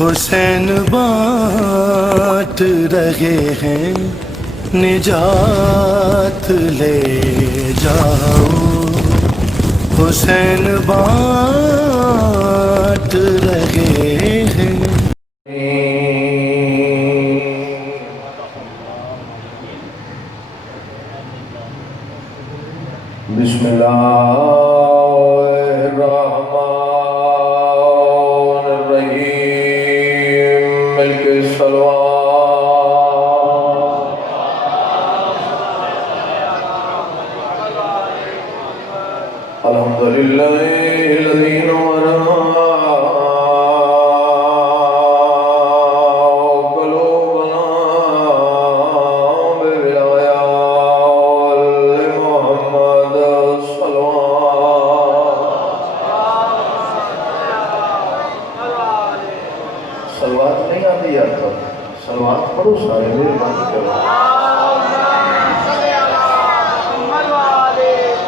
حسین بانٹ رہے ہیں نجات لے جاؤ، حسین بانٹ رہے ہیں۔ بسم اللہ الرحمن الرحیم، مل کے صلوات۔ الحمدللہ الذی نورنا قلوبنا بولایات محمد صلوات نہیں آتی یار تو صلوات پڑھو سارے مہربانی کرو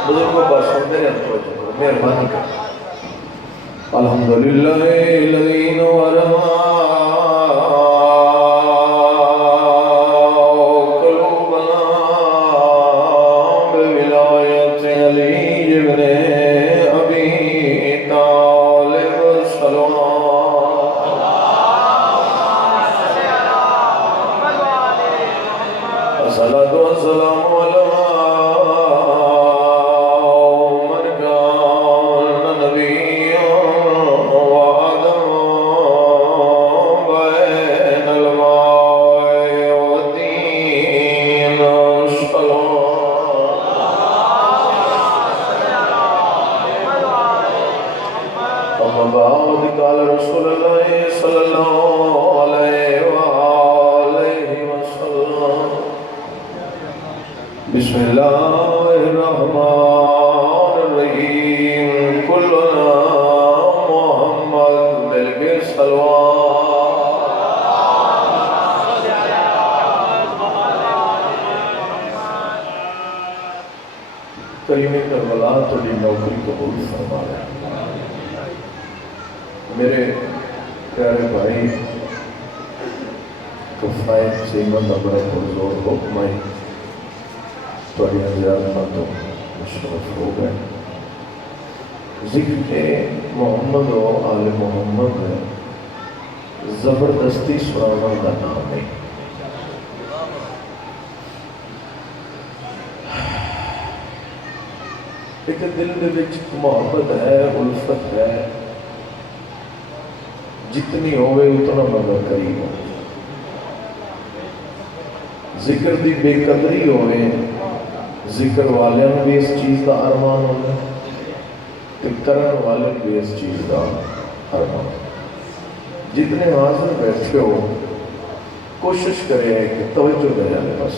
بزرگوں بات سنتے ہیں تو مہربانی کرو۔ الحمدللہ الذی نورنا قلوبنا بولایات علی ابن ابی طالب صلوات۔ الصلاة والسلام علی من کان نبیا وآدم بین الماء والطین صلوات۔ اما بعد قال رسول اللہ صلی اللہ علیہ وآلہ وسلم، بسم اللہ الرحمن الرحیم، کلنا محمد مل کے صلوات۔ کریم کربلا تھوڑی نوکری قبول فرما لیں۔ میرے پیارے بھائی کفایت سیمن نبرہ حضور حکمائی توڑی حضرات مندوں مشرف ہو گئے۔ ذکر محمد و آل محمد زبردستی سراغا کا نام ہے۔ ایک دل میں بچ محبت ہے، الفت ہے، جتنی ہوئے اتنا مگر قریب ہو۔ ذکر دی بے قدری ہوئے، ذکر والے بھی اس چیز کا ارمان ہوگا کہ کرن والے بھی اس چیز کا ارمان ہوگا۔ جتنے حاضر بیٹھے ہو کوشش کرے کہ توجہ دے جانے پاس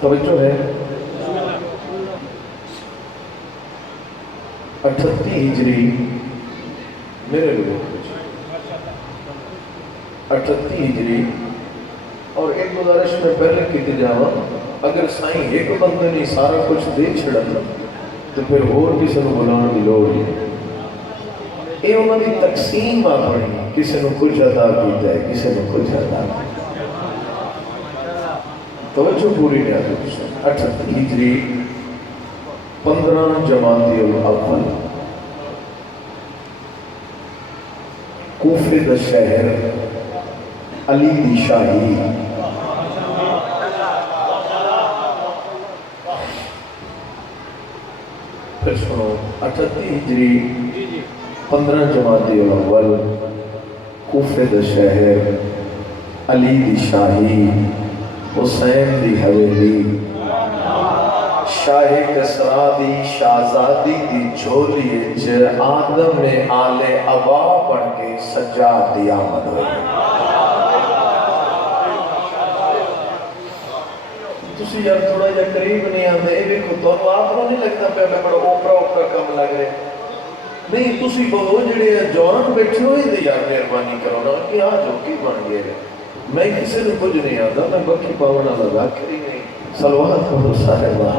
توجہ ہے۔ 38 ہجری میرے لوگ 38 ہجری اور ایک گزارش میں پہلے کیتے جاوا، اگر سائیں ایک بندے نے سارا کچھ دے چھڑا تو پھر اور کسی نے بلانے کی لوڑ نہیں۔ یہ انہوں نے تقسیم اپنی کسی نے کچھ عطا کیتا ہے، کسی نے کچھ عطا کیتا ہے۔ توجہ پوری نہیں آتی۔ 38 ہجری 15 جمادی الاول، کوفے دا شہر، علی دی شاہی، پھر سنو 38 ہجری 15 جمادی الاول، کوفے دا شہر، علی دی شاہی، حسین دی حویلی، شاہ کسرا دی شہزادی دی جھولی وچ آدم آل ابا بن کے سجاد دی آمد ہوئی۔ تسی یار تھوڑا جا قریب نہیں آتے، یہ بھی تو آپ کو نہیں لگتا پہ میں بڑا اوپرا کم لگ رہے نہیں؟ تسی بہو جڑے جوان بیٹھے ہوئے دے یار مہربانی کرو نا کہ آج ہو کی بن گئے۔ میں کسی نے کچھ نہیں آتا، میں بکی پاونا لگا کری نہیں۔ صلوات پڑھو سارے بار۔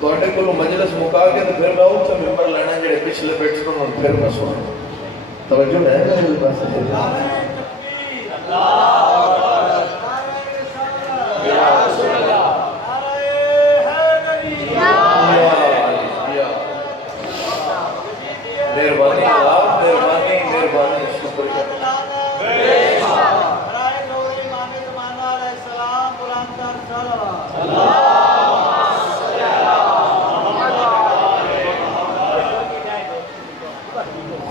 تو ਤੁਹਾਡੇ ਕੋਲੋਂ ਮਜਲਿਸ ਮੁਕਾ ਕੇ ਤੇ ਫਿਰ ਮੈਂ ਉੱਥੇ ਮੈਂਬਰ ਲੈਣਾ ਜਿਹੜੇ ਪਿਛਲੇ ਬੈਠੇ ਤੋਂ ਉਹਨਾਂ ਨੂੰ ਫਿਰ ਮੈਂ ਸੁਣਾ توجہ ہے میرے پاس مہربانی مہربانی مہربانی شکریہ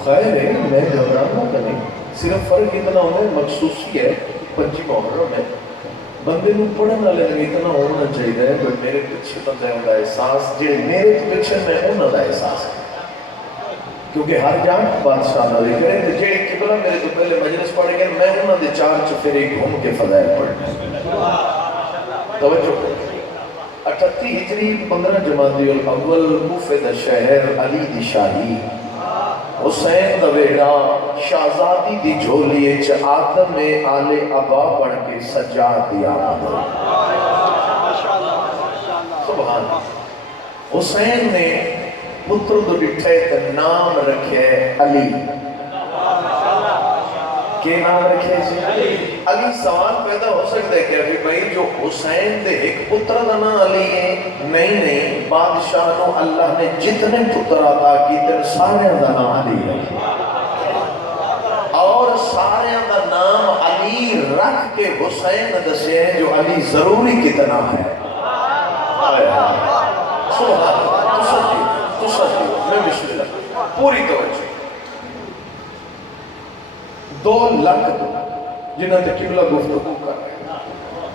خیر ہے میں گھبرانا کا نہیں صرف فرق اتنا ہونا ہے مخصوصی ہے پنجی محرم میں بندے نو پڑھن والے نے اتنا ہونا چاہیے ہے کہ میرے پیچھے بندے کا احساس جی میرے پیچھے میں انہوں کا احساس ہے کیونکہ ہر جان بادشاہ نہ لے کریں تو جی قبلہ میرے تو پہلے مجلس پڑھے گئے میں انہوں نے چار چفیرے گھوم کے فضائل پڑھنا توجہ کریں 38 ہجری 15 جمادی الاول کوفہ دا شہر علی دی شاہی حسین دا ویڑا شہزادی دی جھولیے چ آدم میں آلے ابا بڑھ کے سجاد دیا سبحان حسین نے پتر دو ڈٹھے تے نام رکھے علی کیا نام رکھے علی سوال پیدا ہو سکتا ہے کہ ابھی بھائی جو حسین دے ایک پتر دا نام علی ہے نہیں بادشاہ نو اللہ نے جتنے پتر عطا کی تن سارے دا نام علی رکھے اور سارے دا نام علی رکھ کے حسین دسے ہیں جو علی ضروری کتنا ہے سبحان تصدیق میں بسم اللہ پوری توجہ 2 لاکھ جنہاں تے قبلہ گفتگو کر رہے ہیں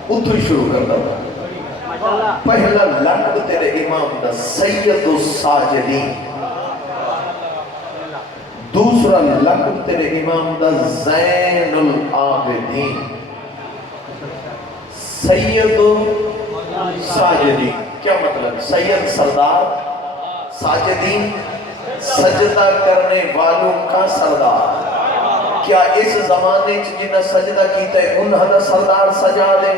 اتو ہی شروع کرتا ہوں پہلا لاکھ تیرے امام دا سید الساجدین دوسرا لاکھ تیرے امام دا زین العابدین سید الساجدین کیا مطلب سید سردار ساجدین سجدہ کرنے والوں کا سردار کیا اس زمانے جنہ سجدہ کیتا ہے انہاں دا سردار سجا دے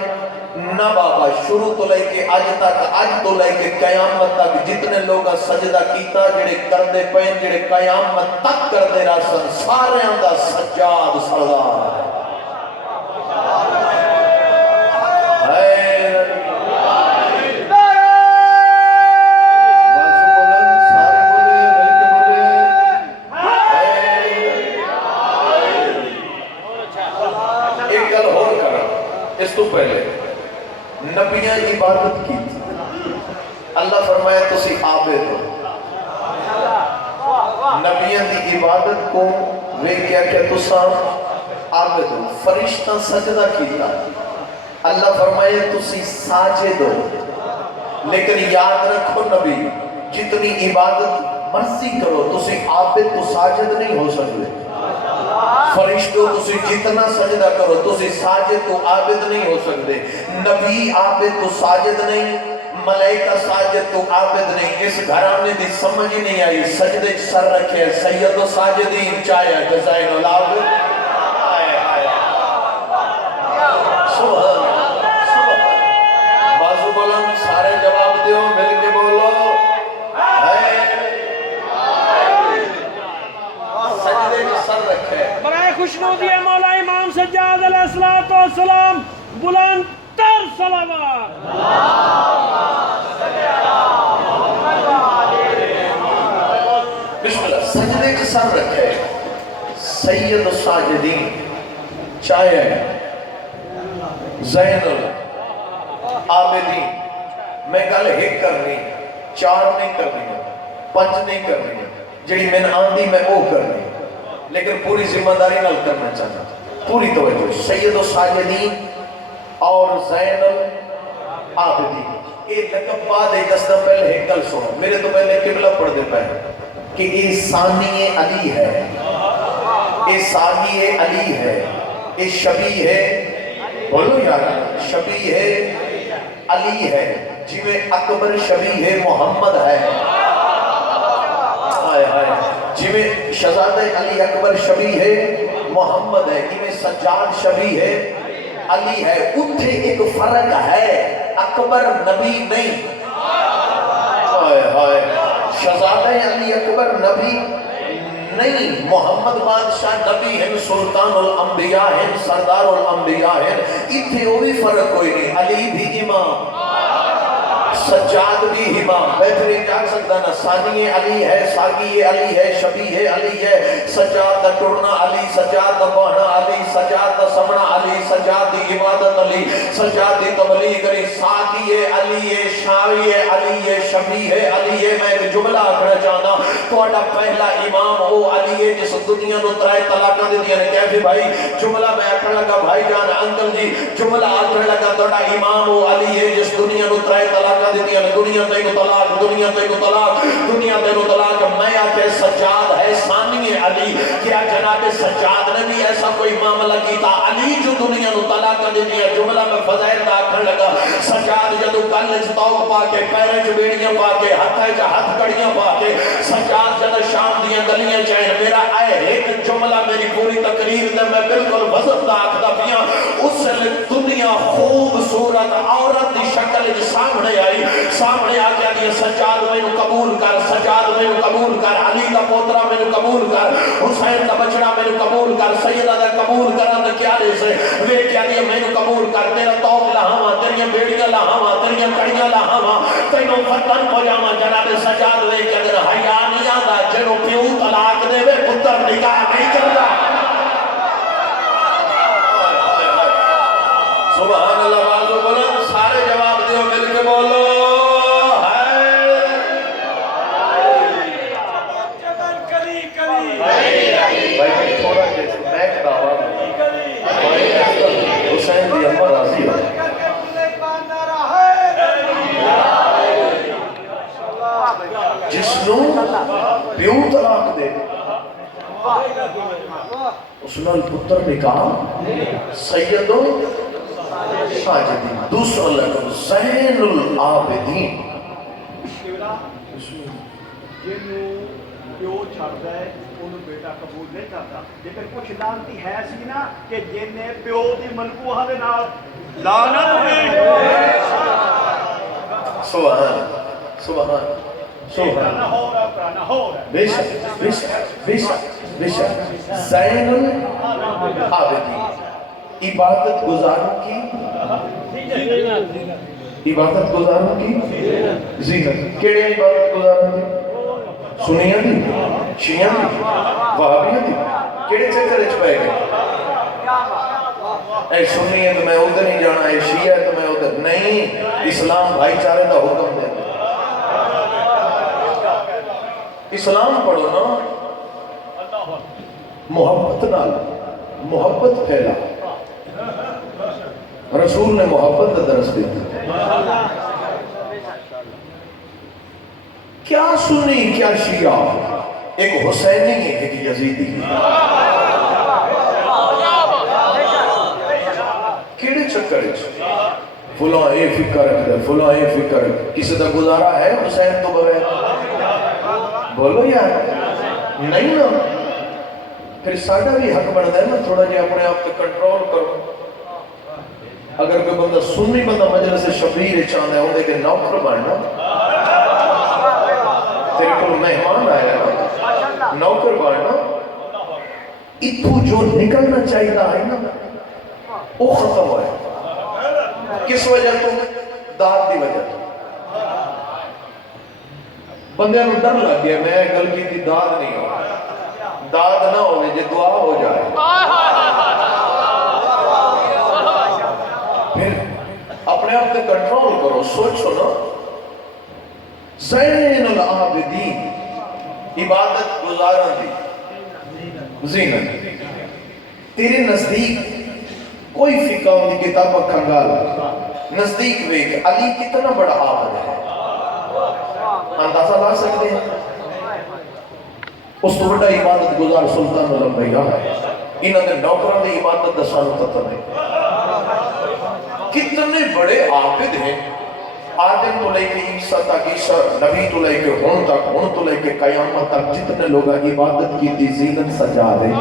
نہ بابا شروع تو لے کے آج تک آج تو لے کے قیامت تک جتنے لوگ سجدہ کیتا جڑے کر دے پین جڑے قیامت تک کر دے راسن سارے دا سجاد سردار اس تو پہلے نبیاں عبادت کی تھی اللہ فرمایا تسی عابد ہو نبیاں دی عبادت کو وہ کیا کہ تسا عابد ہو فرشتہ سجدہ کیتا اللہ فرمایا تسی ساجد ہو لیکن یاد رکھو نبی جتنی عبادت مرضی کرو تسی عابد تو ساجد نہیں ہو سکتے فرشتوں تسی جتنا سجدہ کرو تسی ساجد تو عابد نہیں ہو سکتے نبی عابد تو ساجد نہیں ملائکہ ساجد تو عابد نہیں اس گھرانے دی سمجھ ہی نہیں آئی سجدے سر رکھے سید و ساجدین چاہیا جزائن العابد سبحان بازو بلند سارے جواب دیو مل کے بولو سجدے سر رکھے خوشنودی مولا امام سجاد علیہ السلام بلند تر صلوات بسم اللہ سجدے کے سر رکھے سید الساجدین چاہے زین العابدین میں گل ایک کرنی 4 نہیں کرنی 5 نہیں کرنی جڑی میں آندھی میں او کرنی لیکن پوری ذمہ داری نال کرنا چاہتا پوری توجہ سید الساجدین اور زین العابدین یہ لقب بعد ایک دستہ پہلے ایک گل سنو میرے تو پہلے قبلہ پڑھ دے پہلے کہ یہ ثانی علی ہے یہ ثانی علی ہے یہ شبیہ ہے بولو یار شبیہ ہے علی ہے جی میں اکبر شبیہ ہے محمد ہے جی میں شہزادہ علی اکبر شبیہ ہے محمد ہے جی میں سجاد شبیہ ہے علی ہے اتھے ایک فرق ہے اکبر نبی نہیں شہزادہ علی اکبر نبی نہیں، محمد بادشاہ نبی ہیں، سلطان الانبیاء ہیں، سردار الانبیاء ہیں. اتھے وہ بھی فرق کوئی نہیں. علی بھی امام، سجاد بھی امام. بہترین جا سکتا نا، ثانی علی ہے، ساگی علی ہے، شبیہ علی ہے. سجاد دا ٹرنا علی، سجاد دا بہنا علی، سجاد دا سمنا علی، سجاد دی عبادت علی، سجاد دی تبلیغ علی. ساگی علی ہے، شاوی علی ہے، شبیہ علی ہے. میں ایک جملہ آکھنا چاہنا، توڑا پہلا امام او علی ہے جس دنیا نو ترائے طلاقہ دے دیا نے. کیسے بھائی جملہ میں آکھنا لگا، بھائی جان انکل جی جملہ آکھنا لگا، توڑا امام او علی ہے جس دنیا نو ترائے طلاقہ دے دیا نے. دنیا تے کو طلاق، دنیا تے کو طلاق، دنیا تے کو طلاق. میں آکھے سجاد ہے ثانی علی. کیا جناب سجاد نے بھی ایسا کوئی معاملہ کیتا؟ علی جو دنیا نو طلاق دے دیا. جملہ میں فضائل دا آکھن لگا، سجاد جدو گل وچ توق پا کے، پیرے چ بیڑیاں پا کے، ہتھے چ ہتھ کڑیاں پا کے، سجاد جدو شام دیاں گلیاں چین. میرا اے ایک جملہ میری پوری تقریر دے میں بالکل وضبط آکھدا پیاں. اس دنیا خوبصورت عورت دی شکل وچ سامنے آئی، سامنے آ کے آگیا سجاد میں قبول کر، سجاد میں قبول کر، علی دا پوترا میں قبول کر، حسین دا بچڑا میں قبول کر. سیدہ دا قبول کرن کیا دے سے وے کیا دیا میں قبول کر. تیرا توق لہاواں، تیریاں بیڑیاں لہاواں، تیریاں کڑیاں لہاواں، تینوں فتن پجاواں. جناب سجاد وے کہ اگر حیا نہیں آندا جنوں پیو طلاق دے وے پتر نکاح نہیں کردا. سبحان اللہ. بازو بلند سارے جواب دیو، مل کے بولو. حسین دی امر راضی ہو جس نو پیو طلاق دے اس نال پتر نکاح سیدو ساجدین. دوسرا لگو زین العابدین. پیو چھڑدا ہے انہوں بیٹا قبول نہیں کرتا. لیکن کچھ لانتی ہے سی نا کہ جن نے پیو دی منقوہ دے نال لعنت ہوئی. سبحان سبحان سبحان. نہ ہو رہا نہ ہو رہا. بے شک بے شک بے شک بے شک. زین العابدین عبادت گزاروں کی، عبادت گزاروں کی زینت. کیڑے عبادت گزاروں کی؟ سنیاں دی، شیعہ دی، وہابیہ دی. کیڑے چکر وچ پے گئے؟ اے سنی ہے تو میں ادھر نہیں جانا، اے شیعہ ہے تو میں ادھر نہیں. اسلام بھائی چارے دا حکم دے. اسلام پڑھو نا، محبت نال محبت پھیلا. رسول نے محبت کا درس دیا. کیا سنی کیا شیعہ، ایک حسینی ہے ایک یزیدی. کیڑے چکر فلاں اے فکر ہے، فلاں اے فکر ہے. کسی دا گزارا ہے حسین تو بغیر؟ بولو یار نہیں نا. پھر ساڈا بھی حق بنتا ہے نا تھوڑا جہا اپنے آپ تے کنٹرول کرو. اگر کوئی بندہ سنی بندہ مجلس شبیر چاہتا ہے اندے کے نوکر بننا، تیرے کو مہمان آیا نا نوکر بننا، اتھو جو نکلنا چاہیے ہے نا وہ ختم ہوا. کس وجہ تو؟ داد دی وجہ. بندے نو ڈر لگ گیا میں گل کی تھی داد نہیں ہو، داد نہ ہوئے جے دعا ہو جائے. پھر اپنے آپ تے کنٹرول کرو. سوچو نا، زین العابدین عبادت گزارن دی زینت. تیرے نزدیک کوئی فقہ ہوندی کتاب کھنگال نزدیک ویک علی کتنا بڑا عابد ہے، اندازہ لا سکتے ہیں؟ اس تو بڑا عبادت گزار سلطان الانبیاء ہے. انہوں نے نوکران دی عبادت دا سانو پتہ نہیں. کتنے بڑے عابد ہیں. آدم تو لے کے عیسیٰ تک، عیسیٰ نبی تو لے کے ہون تک، ہون تو لے کے قیامت تک جتنے لوگ عبادت کی تھی زینت سجا دیں.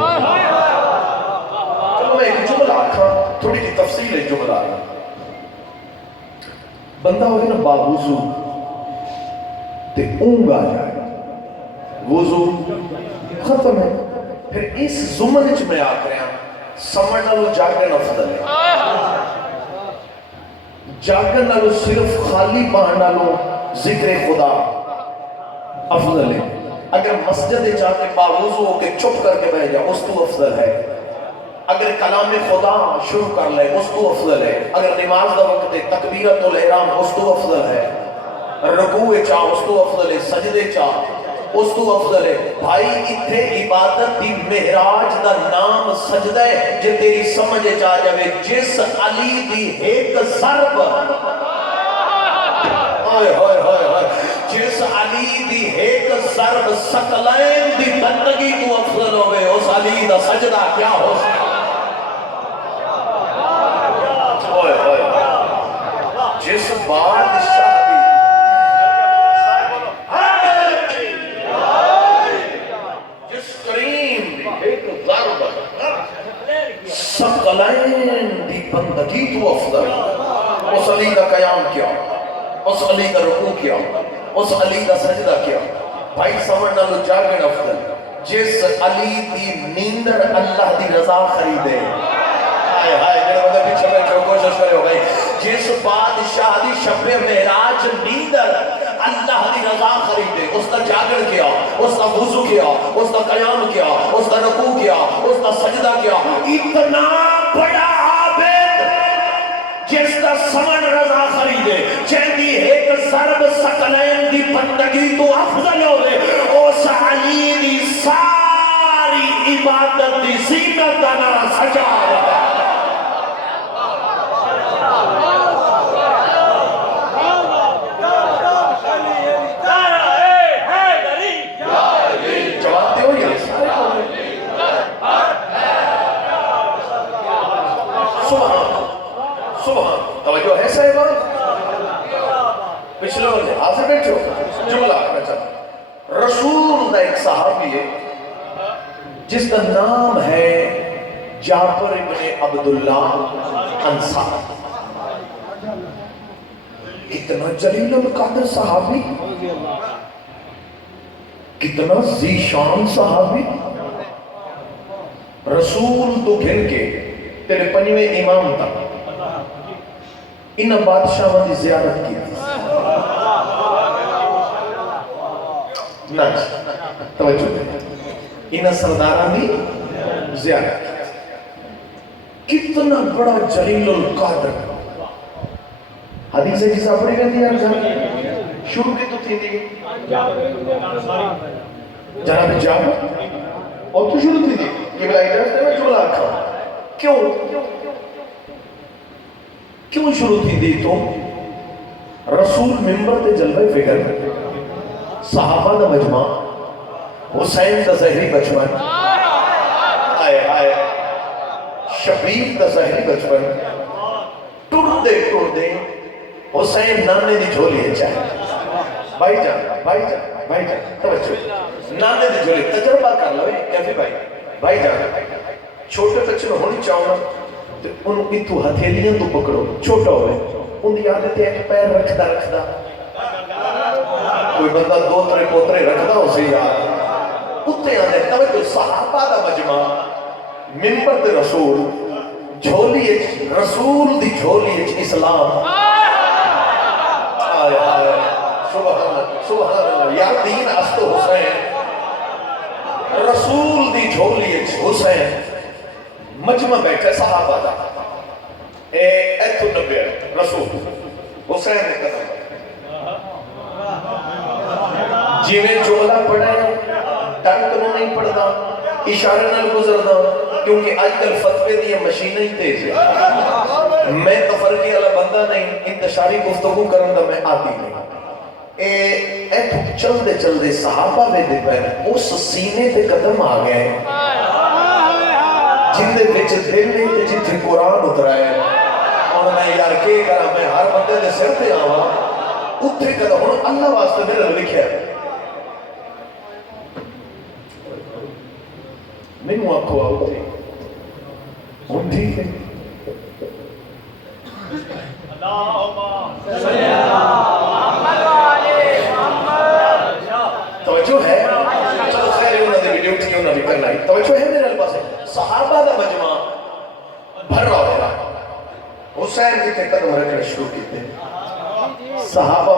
چلو میں ایک جملہ آکھا، تھوڑی کی تفصیل ہے جملہ آکھا. بندہ ہوگی نا باوضو تے اونگ آ جائے وضو ختم ہے. پھر اس زمن وچ میں آ کریا سمجھ نالو جاگن افضل ہے. جاگن نالو صرف خالی باہ نالو ذکر خدا افضل ہے. اگر مسجد جا کے باوضو ہو کے چپ کر کے بیٹھ جا اس تو افضل ہے. اگر کلام خدا شروع کر لے اس تو افضل ہے. اگر نماز دا وقت تکبیرۃ الاحرام اس تو افضل ہے. رکوع چاہ اس تو افضل ہے. سجدے چاہ اس تو افضل ہے. بھائی اتھے عبادت دی مہراج دا نام سجدہ ہے. جے تیری سمجھ چاہ جاوے جس علی دی ایک ضرب ہائے ہائے ہائے ہائے جس علی دی ایک ضرب ثقلین دی بندگی تو افضل ہوئے اس علی دا سجدہ کیا ہو سکتا. جس بادشاہ دی جس کریم دی ایک ضرب ثقلین دی بندگی تو افضل اس علی دا قیام کیا اس علی کا رکوع کیا اس علی کا سجدہ کیا. بھائی سمجھنا لو جاگن افضل. جس علی دی نیندر اللہ دی رضا خریدے ہائے ہائے جڑے بندے پیچھے بیٹھے کوشش کرے ہو بھائی. جس بادشاہ دی شب معراج نیندر اللہ دی رضا خریدے اس کا جاگن کیا اس کا وضو کیا اس کا قیام کیا اس کا رکوع کیا اس کا سجدہ کیا. اتنا بڑا جس کا سمن رضا خریدے چہدی ایک ضرب ثقلین دی بندگی تو افضل ہوئے اس علی دی ساری عبادت دی زینت دانا سجا رہا. جواب دے ہو یا سبحان توجہ ہے صاحبان. پچھلے وقت حاضر بیٹھو جملہ رسول دا ایک صحابی ہے جس کا نام ہے جعفر ابن عبداللہ انصار. کتنا جلیل القدر صحابی, کتنا ذیشان صحابی. رسول تو گھن کے تیرے پنجویں امام تھا انہاں بادشاہوں دی زیارت کی تھی. نہ توجہ انہاں سرداران دی زیارت کی. کتنا بڑا جلیل القدر حدیث ہے جس اپنے کہتے ہیں یار شروع کی تو تھی دی جناب جعفر اور تو شروع تھی دی یہ بلا اجازت ہے میں جملہ رکھا. کیوں شروع تھی دی تو رسول ممبر تے جلوہ فکر صحابہ دا مجمع حسین دا زہری بچپن آئے آئے شبیر دا زہری بچپن ٹر دے حسین نانے دی جھولی ہے چاہے بھائی جان توجہ نانے دی جھولی تجربہ کر لو کیفی بھائی جان چھوٹے بچے میں ہونی چاہوں تو انہوں کی تو ہتھیلیاں تو پکڑو چھوٹا ہوئے ان دی عادت ہے ایک پیر رکھدا کوئی بندہ دو ترے پوترے رکھدا اسے یار اتنے آنے توجہ صحابہ دا مجمع ممبر تے رسول جھولی رسول دی جھولی اسلام آئے آئے سبحان اللہ یا دین استو حسین رسول دی جھولی حسین مجمع بیٹھے صحابہ دا ایتھو نبی رسول حسین نے کہا جنہیں جملہ پڑھے ٹنگ تو نہیں پڑھنا اشارے نال گزرنا کیونکہ آج کل فتوے دی مشینیں ہی تیز ہے. میں تفرقی والا بندہ نہیں انتشاری گفتگو کرن دا میں آتی نہیں. ایتھو چلدے صحابہ میں دے پہ اس سینے تے قدم آ گئے جن دے وچ دل نہیں تے جتھے قرآن اترائے اور میں یار کے کرا میں ہر بندے دے سر تے آواں اتھے قدم ہوں اللہ واسطے میرے لکھیا ہے نہیں ہوں آنکھو آؤ تھی ہوں ٹھیک ہے توجہ ہے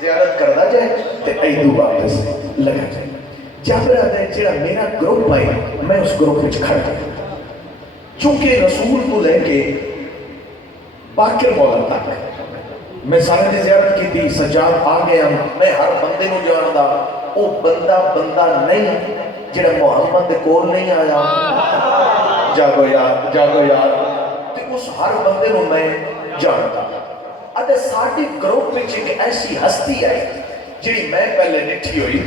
زیارت کردا جائے تے ایدو واپس لگا جائے. جابر آتا ہے جڑا میرا گروپ ہے میں اس گروپ وچ کھڑا ہوں. چونکہ رسول کو لے کے باقر مولا تک میں سارے دی زیارت کی تھی. سجاد آ گیا, میں ہر بندے نو جاندا. او بندہ نہیں جڑا محمد دے کول نہیں آیا. جاگو یار تے اس ہر بندے نو میں جاندا. اتے ساڈے گروپ وچ ایک ایسی ہستی ہے جڑی میں پہلے ڈٹھی ہوئی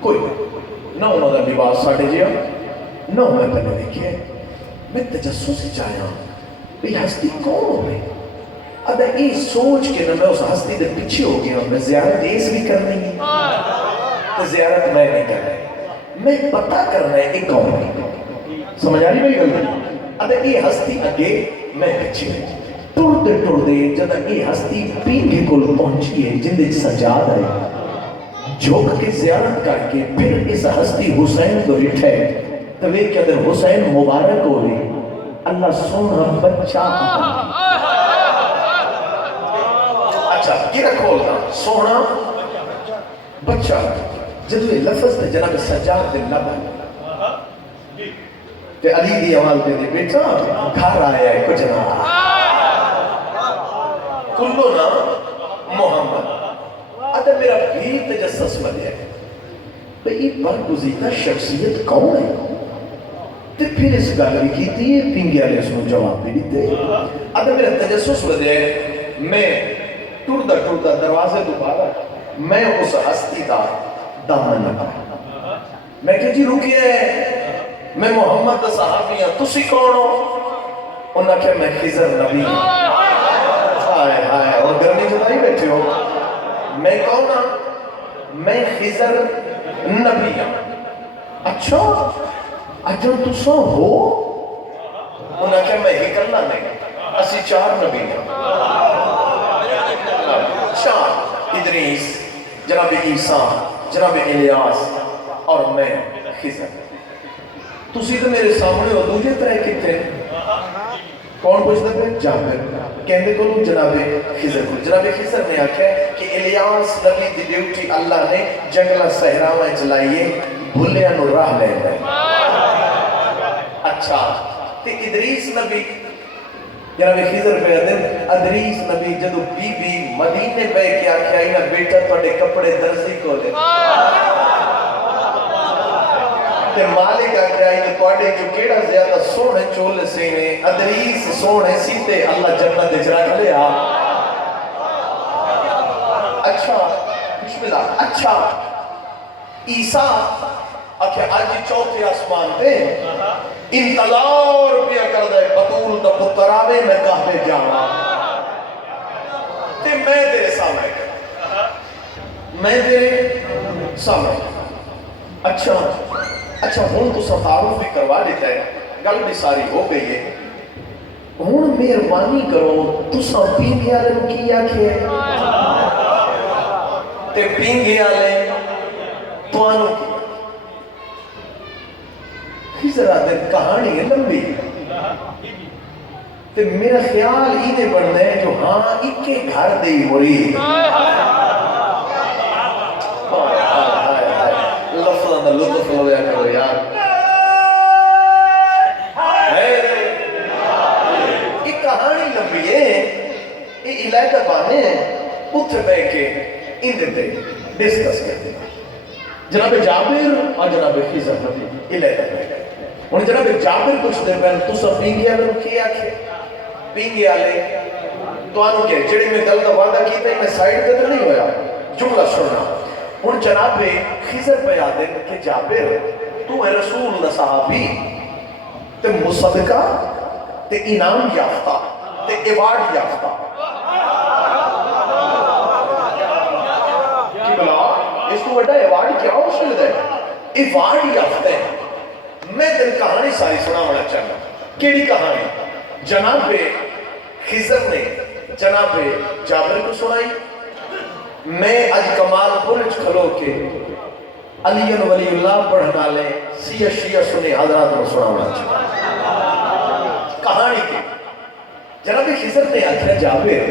کوئی نہ انہوں دا لباس ساڈے جیا نہ میں پہلے دیکھے. میں تجسس چاہیا بھی ہستی کون ہوئے. اب یہ سوچ کے میں اس ہستی دے پیچھے ہو گیا. میں زیارت اس بھی کرنی ہے تو زیارت میں نہیں کرنی, میں پتہ کرنا ہے ایک کون ہے. سمجھ آ رہی بھائی گل؟ اب یہ ہستی اگے میں پیچھے ٹردے جب یہ ہستی پینگے کو پہنچی ہے جن دے سجاد ہے, جھوک کے زیارت کر کے پھر اس ہستی حسین کو رٹھے تو وہ کہ اگر حسین مبارک ہو رہی اللہ سونا بچہ. اچھا یہ کھولنا سونا بچہ جدو یہ لفظ تے جناب سجاد دے لب تے علی دی آواز دے بیٹا گھر آیا ہے کچھ نہ کلو نا محمد. ادھر میرا بھی تجسس بنیا ہے بھئی یہ برگزیدہ شخصیت کون ہے. تو پھر اس گالری کی تھی پنگی علیہ اس نے جواب بھی دیتے. ادھر میرا تجسس بنیا ہے. میں ٹردہ دروازے دوبارہ میں اس ہستی دا دامن لگا. میں کہ جی رکیے میں محمد دا صحابی ہوں, تسی کون ہو؟ انہوں نے کہا میں خضر نبی ہوں. ہائے اور گرمی جدائی بیٹھے ہو. میں کون ہوں؟ میں خضر نبی ہوں. اچھا اجل تو سو ہو؟ انہوں نے کہا میں ہی کرنا نہیں, اسی 4 نبی ہیں. شام ادریس جناب عیسیٰ جناب الیاس اور میں خضر. تسی تو میرے سامنے ہو دوجہ طرح کتے کون پوچھتا پہ؟ جابر. کہنے کو لوگ جناب خضر کو. جناب خضر نے آکھا کہ الیاس نبی دی ڈیوٹی اللہ نے جنگلہ صحراویں چلائیے بھولیا نو راہ لے گئے. اچھا تے ادریس نبی جناب خضر پہ دن ادریس نبی جدو بی بی مدینے پہ کیا کیا اینا بیٹا پڑے کپڑے درزی کو لے تے مالک آکھیا ہے کہ توڑے جو کیڑا زیادہ سونے چولے سینے ادریس سونے سیتے اللہ جنت دے رکھ لیا. اچھا بسم اللہ. اچھا عیسیٰ آکھیا آجی چوتھے آسمان تے انتظار پیا کر دے بطول دا پتراوے میں کہتے جانا تے میں تیرے سامنے میں تیرے سامنے. اچھا ہون تو تعارف بھی کروا لیتا ہے, گل بھی ساری ہو گئی ہے. ہون مہربانی کرو تو سب پینگے آلے نو کی آکھے تے پینگے آلے تو آنو کی خضر آدھے کہانی ہے لمبی تے میرا خیال اینے بڑھنے ہے جو ہاں اکے گھر دے ہو رہی لفظاں دا لطف لو یا کرو یار. یہ کہانی لمبی ہے, یہ علاقہ بانے ہیں اتھے بے کے ان دیتے ڈسکس کرتے ہیں. جناب جابر اور جناب خضر نبی علاقہ بے انہیں جناب جابر کچھ دے پہن تو سب پینگے آلے نو کیا کھے پینگے آلے تو آنو کہ جڑی میں گل کا وعدہ کیتا ہے میں سائیڈ تے نہیں ہویا جملہ سننا. ان جناب خضر پہ آدھے کہ جابر تو ہے رسول اللہ صحابی تے مصدقہ تے انعام یافتہ تے ایوارڈ یافتہ کی بلا اس کو بڑا ایوارڈ کیا ہو سکتا ہے؟ ایوارڈ یافتہ ہے. میں دل کہانی ساری سنا ہونا چاہتا ہوں. کیڑی کہانی؟ جناب خضر نے جناب جابر کو سنائی. میں آج کمال پورج کھلو کے علی ولی اللہ پڑھنا لے شیعہ سنی حضرات کو سنا ہونا چاہتا کہانی کی. جناب خضر نے آخر جابر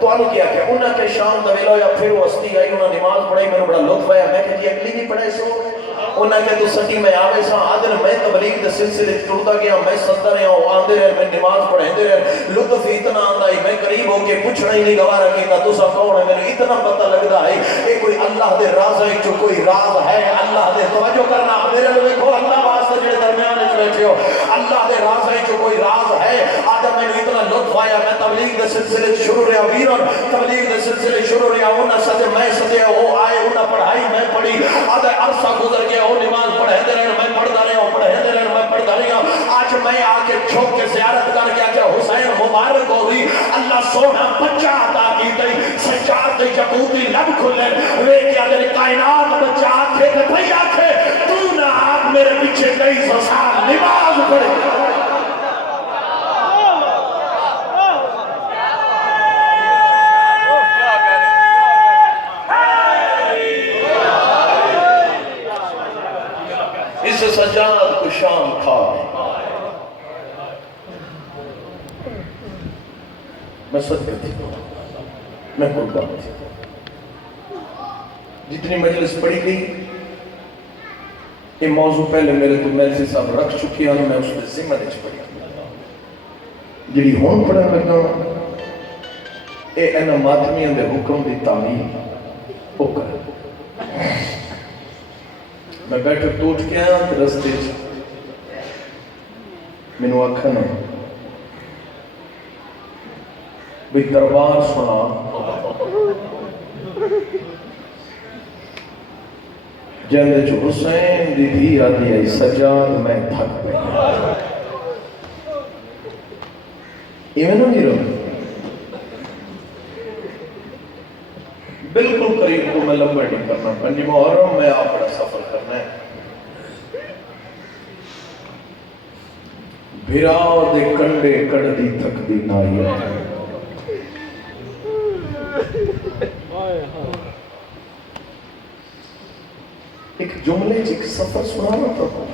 تو آنو کیا کہ انہاں کے شام دا ویلا یا پھر وسطی آئی انہاں نماز پڑھائی میں نے بڑا لطف آیا میں کہ جی اگلی بھی پڑھائی سو انہاں کہ تو سٹی میں آوے سا آدھر میں تبلیغ دے سلسلے ٹوٹا گیا میں ستا رہے ہوں آندے رہے میں نماز پڑھیں دے رہے لطف اتنا آندائی میں قریب ہو کے پوچھنا ہی نہیں گوارا کیتا تو سا کون ہے میں اتنا پتہ لگتا ہے کہ کوئی اللہ دے راز ہے جو کوئی راز ہے اللہ دے توجہ کرنا میرے لئے کھو اللہ واسطے جڑے درمیان اس بیٹھے ہو اللہ دے راز ہے جو کوئی راز ہے آدم میں اتنا لطف آیا میں تبلیغ دے سلسلے شروع رہا ویرن تبلیغ دے سلسلے شروع رہا انہاں سدے میں سدے وہ آئے انہاں پڑھائی میں پڑھی آدھا عرصہ گزر گیا وہ نماز پڑھے دے رہے میں پڑھتا رہا ہوں پڑھے دے رہے میں پڑھتا رہا ہوں آج میں آ کے چھوک کے زیارت کر گیا کہ حسین مبارک ہوئی اللہ سونا بچہ عطا کی گئی سجاد دے جبوتی لب کھلے وے کیا دے کائنات بچہ آکھے دے بھئی آکھے تو نہ آپ میرے پیچھے 23 سال نماز پڑھے اس سجاد کو شام کھا میں صدقہ تھی میں قربان تھی جتنی مجلس پڑھی گئی یہ موضوع پہلے میرے تو میل سے صاحب رکھ چکی ہیں میں اس میں ذمہ نہیں پڑھی جڑی ہون پڑھا لگا اے اینا ماتمیاں دے حکم دی تعمیر او کر میں بیٹھے ٹوٹ کے آیا رستے میں نے آکھا نا بھی دربار سنا جندے جو حسین دی بھی آدھی آئی سجاد میں تھک گیا یہ میں نہیں رہا بالکل قریب کو میں لمبا نہیں کرنا پنجی محرم میں آپ بڑا سفر کرنا ہے بھیرا دے کنڈے کڑ دی تھک دی نائی ایک جملے ایک سفر سنانا تھا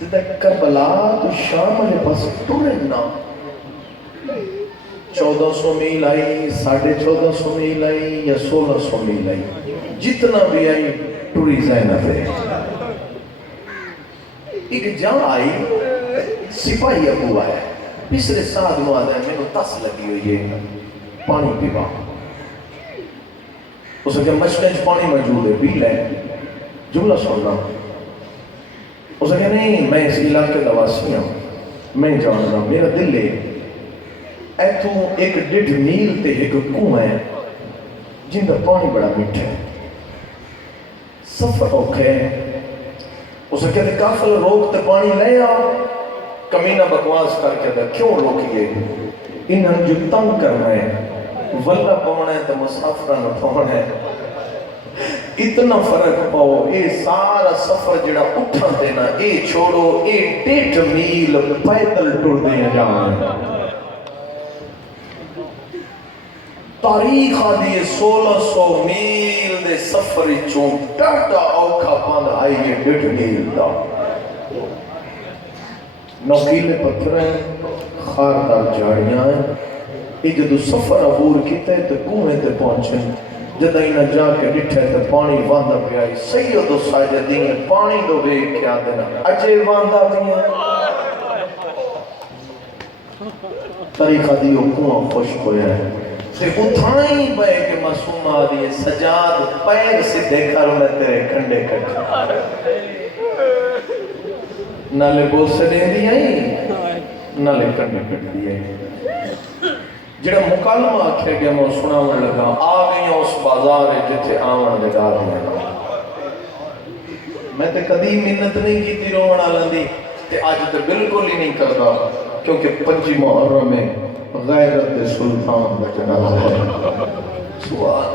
جدہ کربلا تو شام علیہ پاس ٹورنا 1400 میل آئی 1450 میل آئی یا 1600 میل آئی جتنا بھی آئی ٹوری زینب ہے ایک جان آئی سپاہی ابو آیا پسرے ساتھ نواد ہے میں کو تس لگی ہوئی ہے پانی پیوا اس نے کہا مشکنج پانی موجود ہے پی لیں جملہ سننا اس نے کہا نہیں میں اس علاقے دواسی ہوں میں جاننا میرا دل ہے ایتھو ایک 1.5 میل تے ایک کنواں ہے جن کا پانی بڑا میٹھا ہے سفر اوکھے اس نے کہتے کافل روک تے پانی لے آؤ کمینہ بکواس کر کے دے کیوں روکیے انہاں جو تنگ کرنا ہے واللہ پونا ہے تو مسافرہ نہ پونا ہے اتنا فرق پاؤ اے سارا سفر جڑا اٹھا دینا اے چھوڑو اے 1.5 میل پیدل ٹر دیا جانا تاریخ آدھی 1600 میل دے سفری چون ٹاٹا اوکھا پاند آئی ہے 1.5 میل دا نوکیلے پتھر ہیں خاردار جاڑیاں ہیں یہ جدو سفر عبور کیتے تو کنویں تے پہنچے جدہ انہاں جا کے ڈٹھے تے پانی واندہ پہ آئی سید و ساجدین پانی دو بے کیا دینا اجے واندہ بھی ہیں طریقہ دیو کنواں خوش ہویا ہے تے اتھائیں بے کہ معصوم آدھی سجاد پیر سے دیکھا رو میں تیرے کنڈے کٹھے نالے بول سے دیں دی آئی نالے کنڈے کٹ دی آئی جڑا مکالمہ آکھے گیا میں سناون لگا آ گئی اس بازار جتے آون دے گا دیا میں تے کدی منت نہیں کی تھی رومن آلندی تے آج تے بالکل ہی نہیں کرتا کیونکہ 5 محرم میں غیرت سلطان بچنا ہے سوال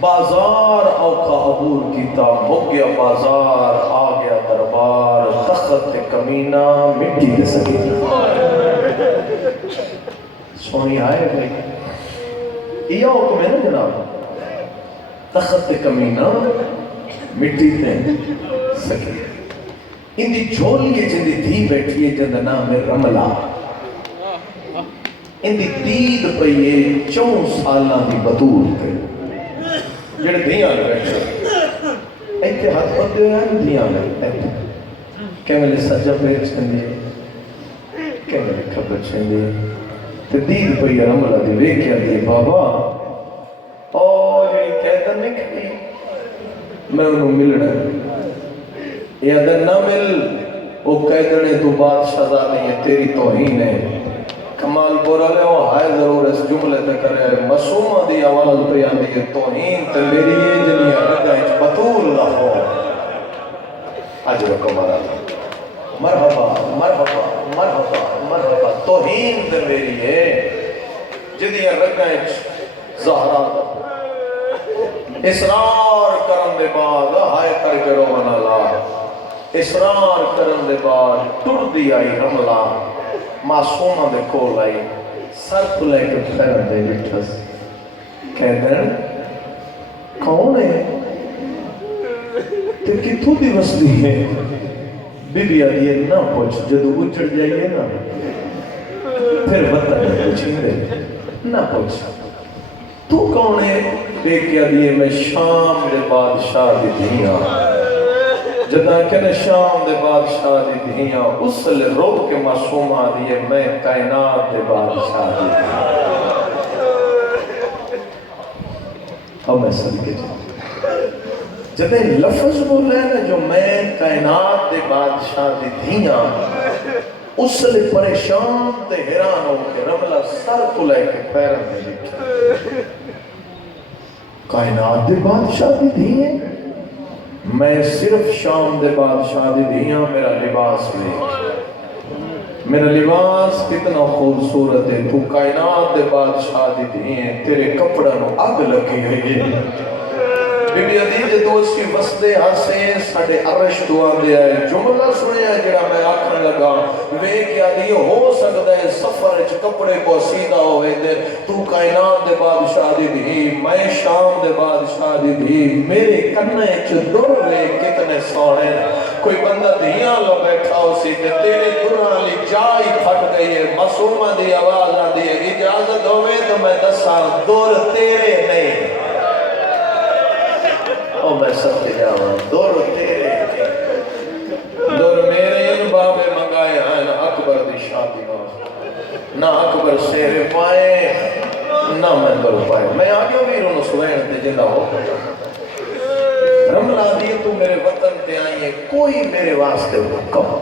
بازار اوکا عبور کیتا ہو گیا بازار آ گیا دربار تخت کمینہ مٹی دے سکی سونی آئے بھئی یہ حکم ہے نا جناب تخت کمینہ مٹی دے سکی ان دی جھولی جن دی دھی بیٹھی ہے جن دا نام ہے رملہ ان دی دید پئیے 4 سالاں دی بطول تے جڑے دھیاں بیٹھے ایتھے ہاتھ بندے ہیں دھیاں ایتھے کیملے سجا پیر چھندے کیملے کھبر چھندے تے دید پئی رملہ دی ویکھیا دی بابا او جڑی قیدن نکلی میں انہوں ملنا یا دن نہ مل وہ قیدنے تو بات شزا نہیں ہے تیری توہین ہے کمال پورا لے وہ ہائے ضرور اس جملے تے کرے مسومہ دی آواز پہ آنے یہ توہین تے میری یہ جنیا رگا اچ بطول نہ ہو آج رکو مارا مرحبا مرحبا مرحبا مرحبا توہین تے میری ہے جنیا رگا اچ زہرہ اسرار کرن دے بعد ہائے کر کے رونا لا اسرار کرن دے بعد ٹر دی آئی رملہ معصومہ دے کول آئی سر تو لے کے پھیرن دے بٹھس کہتے ہیں کون ہے تے کتھوں دی وسلی ہے بی بی آدھیے نہ پوچھ جدو اجڑ جائیے نا پھر وطن ہے پوچھیں دے نہ پوچھ تو کون ہے ایک کیا دیئے میں شام دے بادشاہ دی دھیاں جدا کہنے شام دے بادشاہ دی دھیاں اس لئے رو کے معصومہ دیئے میں کائنات دے بادشاہ دی دھیاں اب میں صدقے جاؤں جدے لفظ بولے نا جو میں کائنات دے بادشاہ دی دھیاں اس لئے پریشان تے حیران ہو کے رملہ سر کو لے کے پیرن میں لکھا کائنات دے بادشاہ دی دھیاں میں صرف شام دے بادشاہ دی دھیاں میرا لباس لے میرا لباس کتنا خوبصورت ہے تو کائنات دے بادشاہ دی دھیاں تیرے کپڑا نو اگ لگی ہوئی ہے بی بی عدیجہ تو اس کی وسدے ہاسے ساڑھے عرش دعا دیا ہے جملہ سنے ہے جڑا میں آکھنے لگا وے کیا دیئے ہو سکتا ہے سفر اچھ کپڑے کو سیدھا ہوئے دے تو کائنات دے بادشاہ دی بھی میں شام دے بادشاہ دی بھی میرے کرنے اچھ در لے کتنے سوڑے کوئی بندہ دھیاں لو بیٹھا ہو سی کہ تیرے دران لی جائی پھٹ گئی ہے معصومہ دی آواز آ دی ہے اجازت ہوئے تو میں دسا در تیرے نہیں اور میں سب کے جاؤں دور تیرے دور میرے ان بابے منگائے ہیں نہ اکبر دی شادی نہ اکبر سیرے پائے نہ میں دور پائے میں آگے ویروں نے سوین دے جنہ ہو رملہ دیئے تو میرے وطن تے آئی ہے کوئی میرے واسطے حکم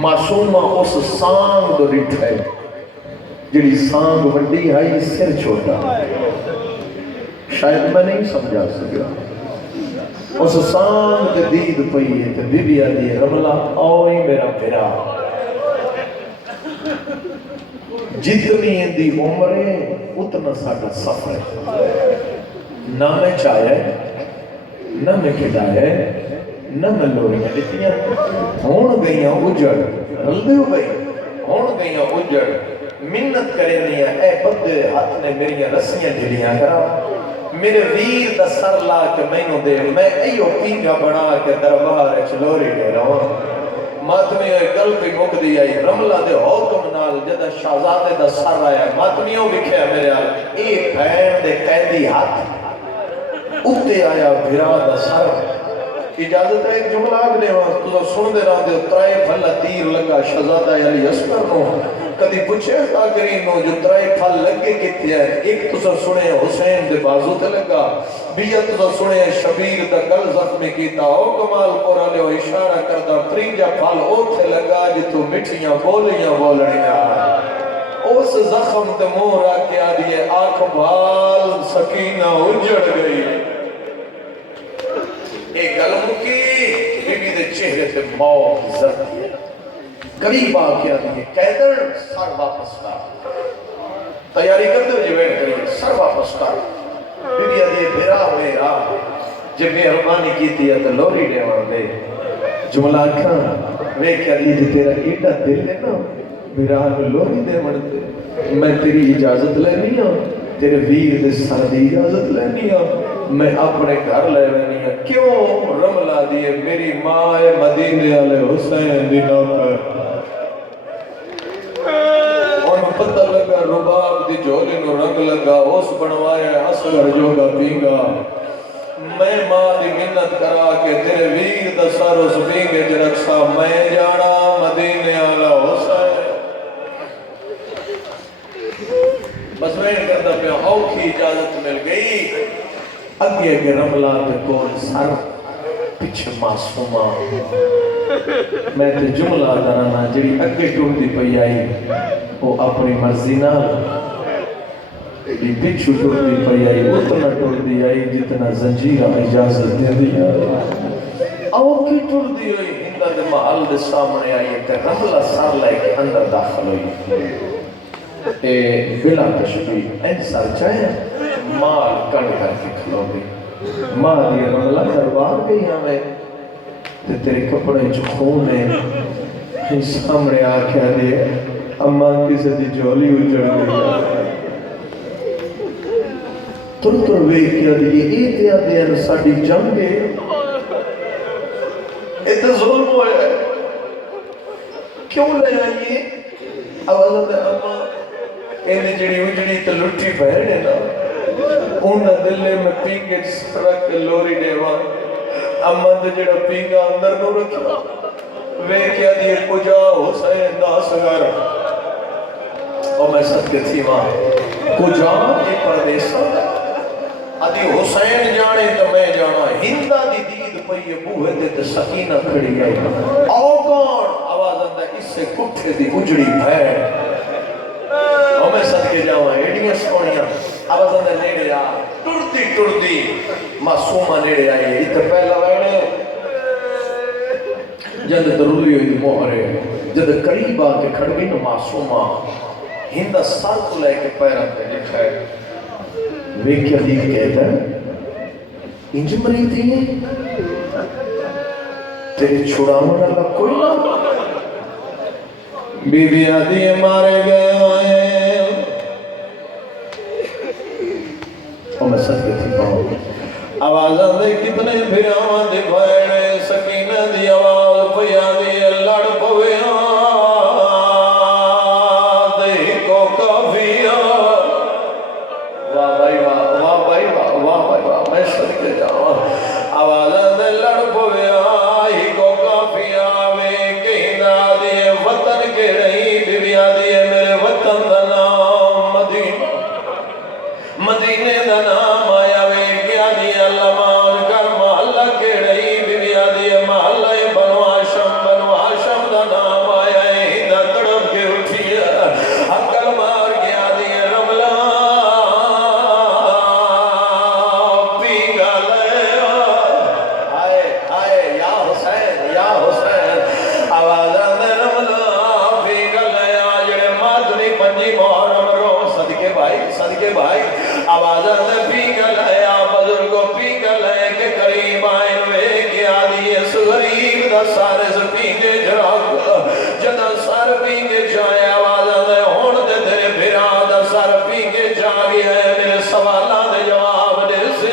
معصومہ اس سانگ دو ریٹھے جڑی سانگ وڈی ہے سر چھوٹا شاید میں نہیں سمجھا سکیا اس سانگ دے دید پئیے تے بی بی آدھی ہے رملہ آوئی میرا پیرا جتنی اندی عمرے اتنا ساڑھا سفر نہ میں چاہے نہ میں کھٹائے نہ میں لوڑیاں لکھیاں ہون گئیاں اجڑ رلدے ہو گئی ہون گئیاں اجڑ منت کرے نہیں ہے اے بدے ہاتھ نے میری رسیاں جلیاں کرا میرے ویر دا سر لا کے میں نو دے میں ایو پینگا بنا کے دربار چلوری دے رہا ہوں ماتمی ہوئے گل پہ مک دی آئی رملہ دے حکم نال جدہ شہزادے دا سر آیا ماتمیوں بکھے میرے آل ایک بھین دے قیدی ہاتھ اتے آیا بھرا دا سر اجازت ہے ایک جملہ آگنے وہاں تو سن دے رہا دے ترائے پھلا تیر لگا شہزادہ علی اصغر نو کدی پوچھے تاکرین نو جو ترائے پھل لگے کتے ہیں ایک تو سنے حسین دے بازو تے لگا بیت تو سنے شبیر دا گل زخمی کیتا او کمال قرآن و اشارہ کردہ پرینجا پھل اوتھے لگا جی تو مٹھیاں بولیاں بولنیاں اس زخم تے مورا کیا دیئے آنکھ بھال سکینہ اجڑ گئی ایک گل مکی بی بی دے چہرے تے موت زرد قریب آکیا دیئے قیدر سر واپس کر تیاری کر دو جی ویٹ کریے سر واپس کر بی بی دیئے بھرا میرا جب مہربانی کی تھی تو لوری دے وہاں دے جملہ کھاں وے کیا دیئے تیرا ایڈا دل ہے نا بھرا میں لوری دے وہاں دے میں تیری اجازت لینی ہوں تیرے ویر دے سر دی اجازت لینی ہوں میں اپنے گھر لے لینی ہوں کیوں رملہ دیئے میری ماں مدینے علیہ حسین دی نوکر پتہ لگا رباب دی جھولی نو رنگ لگا اس بنوایا اصغر جوگا پینگا میں ماں دی منت کرا کے تیرے ویر دا سر اس پینگے چ رکھسا میں جانا مدینے والا حسین بس میں کرتا پیا اوکھی اجازت مل گئی اگے اگے رملہ پہ کون سر پیچھے معصومہ میں تے جملہ درانا جڑی اگے ٹوٹ دی پئی آئی وہ اپنی مرضی نہ پیچھے ٹوٹ دی پئی آئی اتنا ٹوٹ دی آئی جتنا زنجیرہ اجازت دے دی اوکھی ٹوٹ دی ہوئی ہندہ دے محل دے سامنے آئی کہ رملہ سار لائے کے اندر داخل ہوئی بلا تشبیح این سر چاہے مال کڑ کر کے کھلو گئی ماں دی رملہ دربار گئی ہمیں تیرے کپڑے جو خون ہے سامنے آکھا دے اماں کسی دی جولی اجڑ گئی تر ویکھیا دی ایتیا دین ساڈی جنگ ہے ایت ظلم ہویا ہے کیوں لے آئیے آواز دے اماں انہیں جڑی اجڑی تو لٹھی پہر ہے نا انہاں دلے میں پینگے رکھ کے لوری دیوا اماں دے جڑا پینگا اندر نو رکھا ویکھیا دی کجا حسین دا سگر اور میں صدقے تھی ماں کجا یہ پردیسا ادھی حسین جانے تو میں جانا ہندہ دی دید پئی بوہے تے تے سکینہ کھڑی آئی آو کون آواز آندہ اس سے کٹھے دی اجڑی بھیر اور میں صدقے جاؤں ایڈیاں سونیاں آواز آندہ نیڑے آ ٹردی معصومہ نیڑے آئی اتر پہلا ویڑے جد درولی ہوئی موہرے جد قریب آ کے کھڑ گئی نا معصومہ ہندہ سال کو لے کے پیرہ پہ لکھا ہے ویکھیا دی کہتا ہے انج مری تھی تیری چھڑاؤں اللہ کوئی نہ بی بی آدھی مارے گئے ہوئے اور میں صدقے تھی پاؤں آوازہ دے کتنے بھیاں دی بھائنے سکینہ دی آواز پیا دی لڑ پویا دے کو کافیا واہ بھائی واہ بھائی واہ میں صدقے جاؤں آوازہ دے لڑ پویا ہی کو کافیا وے کہنا دی وطن کے رہی بی بی آدھی میرے وطن دا نام مدینے دا نام آیا وے کیا دی اللہ مان کر محلہ کے رہی بی بی آدھی محلہ بنو ہاشم دا نام آیا ہندہ تڑپ کے اٹھی عقل مار گیا دی رملہ پینگا لے آئے یا حسین آواز آندے رملہ پینگا لے جڑے مادنی پنجی محرم رو صدقے بھائی آواز آندے پینگا لے بزرگوں پینگا لے کے قریب آئین وے کیا دیئے سغریب دا سارے سے پینگے جراغ جدا سار پینگے جائے آواز آندے ہون دے تیرے بھیرا دا سار پینگے جاگی ہے میرے سوالہ دے جواب دے سے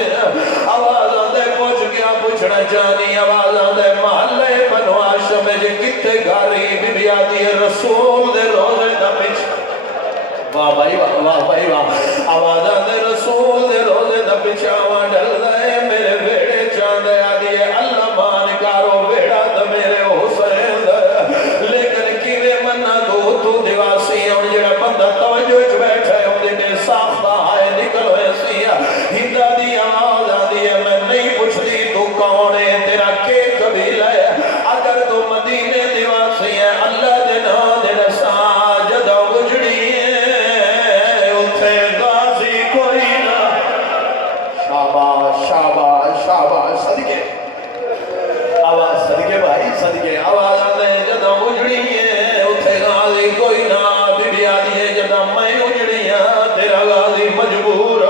آواز آندے پوچھ گیا پوچھنا جانی آواز آندے محلے بنو ہاشم جے کتے گاری بی بی آدھی رسول دے روزے دا پچھ واہ بھائی واہ آواز آندے رسول دے روزے دا پچھاواں ڈل دے میرے بیڑے چاندے آدھی اللہ مان کارو بیڑا دا میرے حسین دے لیکن کیوے منہ تو دیواسی اور جڑا بندہ توجہ چ بیٹھا ہے ان دے ساختہ آئے نکل ہوئے سی ہندہ دی آواز آدھی ہے میں نہیں پوچھتی تو کون ہے تیرا کے قبیلہ ہے اگر تو مدینے دیواسی ہے اللہ دے نا دے رسا جدہ اجڑی ہے اتھے غازی کوئی نہ شاباش صدقے آواز صدقے بھائی صدقے آواز آدھے جدہ اجڑی ہے اتھے غازی کوئی نہ بی بی آدھی ہے جدہ میں اجڑی ہے تیرا غازی مجبور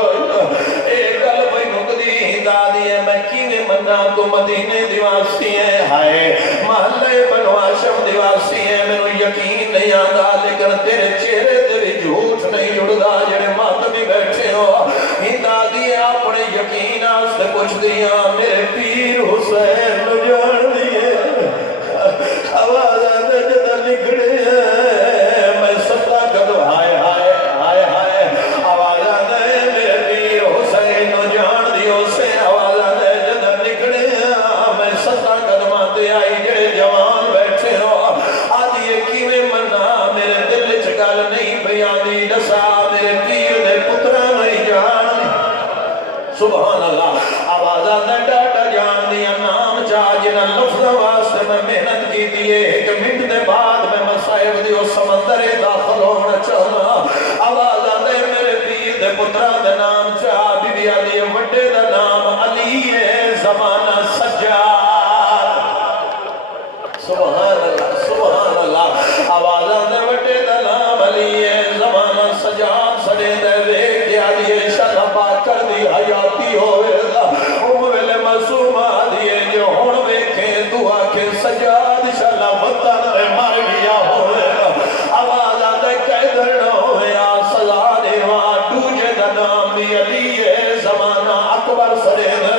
ایک گل پہ نکدی ہندہ دی ہے میں کیویں مننا تو مدینے دیواسی ہے ہائے محلے بنو ہاشم دیواسی ہے میں یقین نہیں آندا لیکن تیرے چہرے تیری جھوٹ نہیں جڑدا جڑے ماتمی بیٹھے ہو ہندہ دی اپنے یقین آستے کچھ دیا میرے پیر حسین نو جان دیئے آواز آدھے جدہ نکڑے میں ستا کدو ہائے سبحان اللہ آوازہ دے ڈاٹا جان دیا نام چاہ جنہ لفظ واسطے میں محنت کی دیئے ایک منٹ دے بعد میں مسائب دیو سمندر داخل ہونا چاہنا آوازہ دے میرے پیر دے پترہ دے نام چاہ بی بی آدھی وڈے دے نام علی زمانہ سجاد سبحان اللہ آوازہ دے وڈے دے نام علی زمانہ سجاد سڑے دے ویک دیا دیئے شاہ بات کر دی حیاتی ہوئے گا امویل معصومہ دیئے جو ہون ویکھیں دعا کے سجاد شاہ وطن میں مر گیا ہوئے گا آواز آدھے قیدر نہ ہوئے سزا دیوان دوجہ دا نام دی علی زمانہ اکبر سرے دے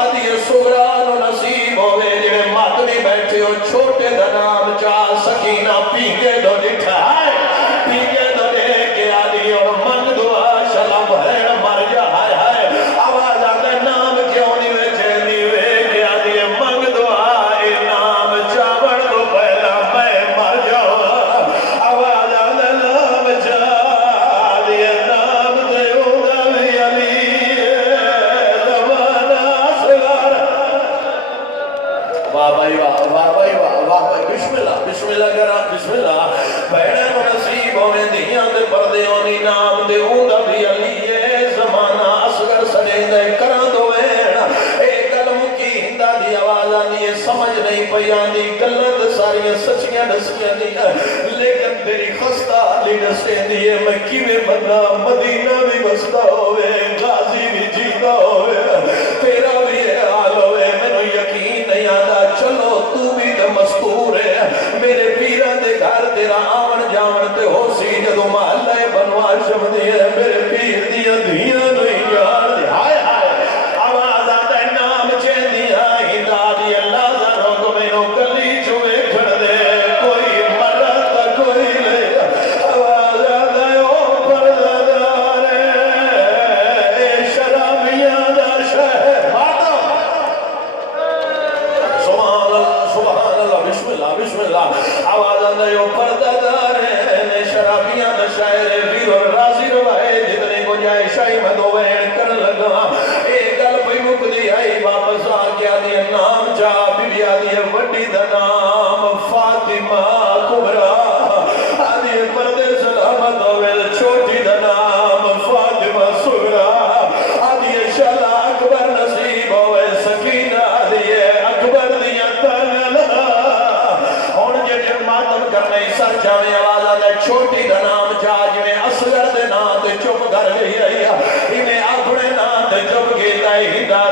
آدھی سگران و نصیب ہوئے جنہیں ماتمی بیٹھے ہو چھوٹے دا نام چاہ سکینہ پیگے دو لٹھائے پیگے دو لے کے آدھی اور منگ دعا شاہ بہن مر جا ہائے ہائے آواز آدھے نام کیوں نہیں ویچے نہیں وے کہ آدھی منگ دعا نام چاوڑ دو پہلا میں مر جاؤں آواز آدھے نام چاہ دیئے نام دیو دلی علی زمانہ سگار واہ بھائی واہ واہ بھائی واہ بھائی بسم اللہ کرا بسم اللہ بہنے و نصیب ہوئے دیاں دے پردے ہونی نام دے دلی علی زمانہ اصغر سڑے دے کران دو وینا ایک علم کی ہندہ دی آواز آنی سمجھ نہیں پئی آنی گلت ساریاں سچیاں نسیاں نہیں لیکن تیری خستہ علی نسے دیئے میں کیوے بنا مدینہ بھی بستا ہوئے غازی بھی جیتا ہوئے تیرا بھی حال ہوئے میں نے یقین نہیں آتا چلو تو بھی تو مستور ہے میرے پیران دے گھر تیرا آمن جامن تے ہو سی جدو محلہ بنوا شم دے میرے پیر دیا دیا نہیں یار دے ہائے ہائے آواز آتا ہے نام چین دیا ہی دادی اللہ ذروں کو میں نو کلی چوئے کھڑ دے کوئی مرد کوئی لے آواز آتا ہے او پردادار شرابیاں دا شہر ماتا سبحان اللہ بسم اللہ آواز آتا ہے او پردادار شرابیاں دا شہر ویر اور راضی روائے جتنے کو جائے شاہی میں دو بہن کر لگا ایک گل پہ مک دی آئی واپس آ گیا دی نام چاہ بی بی آدھی وڈی دا نام فاطمہ کبرا آدھی پردے سلامت ہوئے چھوٹی دا نام فاطمہ سگرا آدھی شالا اکبر نصیب ہوئے سکینہ آدھی اکبر دیا تنگلہ ہون جے ماتم کرنے سر جانے آواز آدھے چھوٹی دا نام چاہ جویں اصغر دے نام تے چپ کر گئی آئی انہیں اپنے نام تے چپ گئی ہی دا